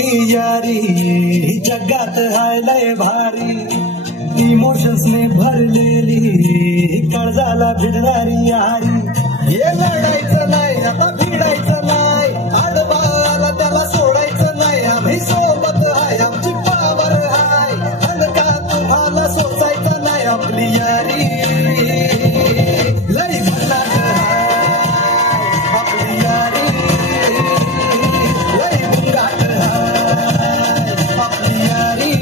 आपली यारी जगात हाय लय भारी, इमोशन्स ने भरलेली काळजाला भिडणारी यारी. हे लढायचं नाही आता भिडायचं नाही, आडबाला त्याला सोडायचं नाही. आम्ही सोबत हाय आमची पावर हाय, हलका तुम्हाला सोसायचं नाही. आपली यारी लय भन्नाट हाय, आपली यारी लय भन्नाट हाय, आपली यारी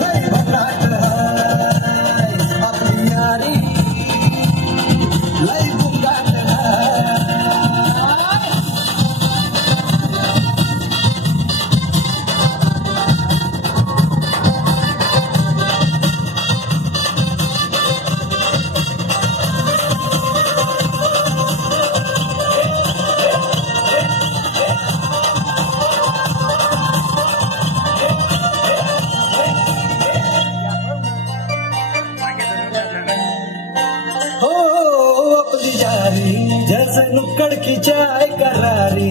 लय भन्नाट हाय, आपली यारी लय भन्नाट हाय. अपनी यारी जैसे नुक्कड़ की चाय करारी,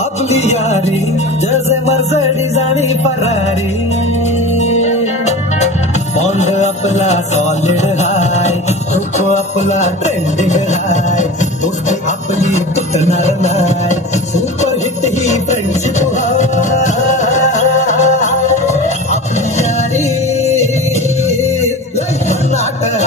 अपनी यारी जैसे मर्सिडीज आणि फरारी. बॉन्ड आपला सॉलिड हाय, ग्रुप आपला ट्रेंडिंग हाय, गोष्टी आपली तुटणार नाही. सुपर हिट ही फ्रेंडशिप हाय, आपली यारी लय भन्नाट हाय.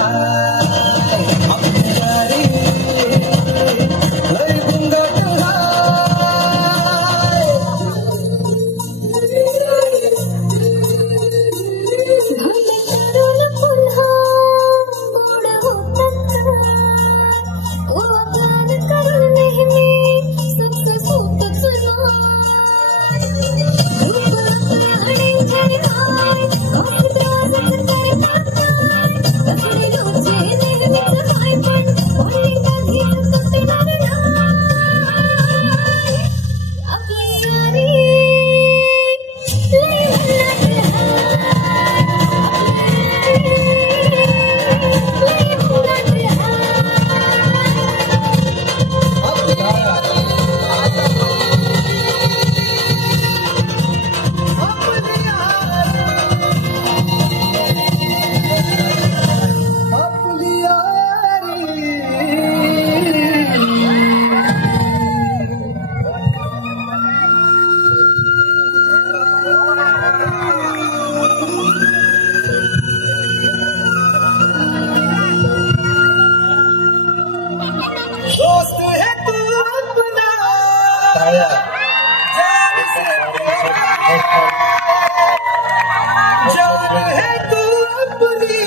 जान है तू अपनी,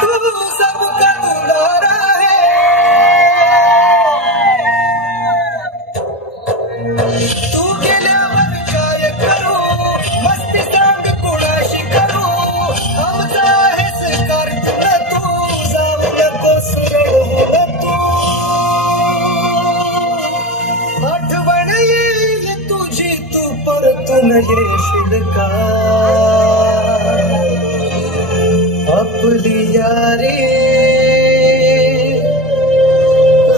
तू सबका दुलारा है. तू गेल्यावर काय करू, मस्ती सांग कोणाशी करू. आमचा आहेस कार्टून तू, जाऊ नको सुरळून तू. आठवण येईल तुझी, तू परतून येशील का. आपली यारी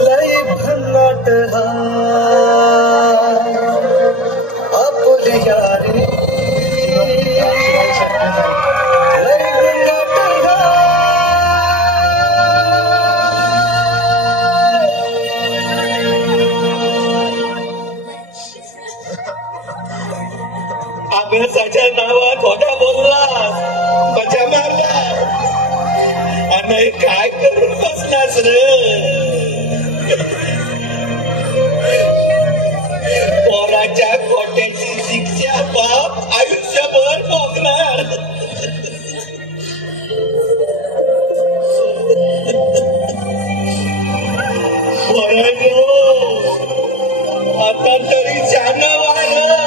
लय भन्नाट हाय, आपली यारी लय भन्नाट हाय. अभ्यासाच्या नावात खोटा बोललास, मजा मारला आणि काय करून बसलास रे. पोराच्या खोट्याची शिक्षा बाप आयुष्यभर भोगणार. पोरांनो, आता तरी जाणं वाढ.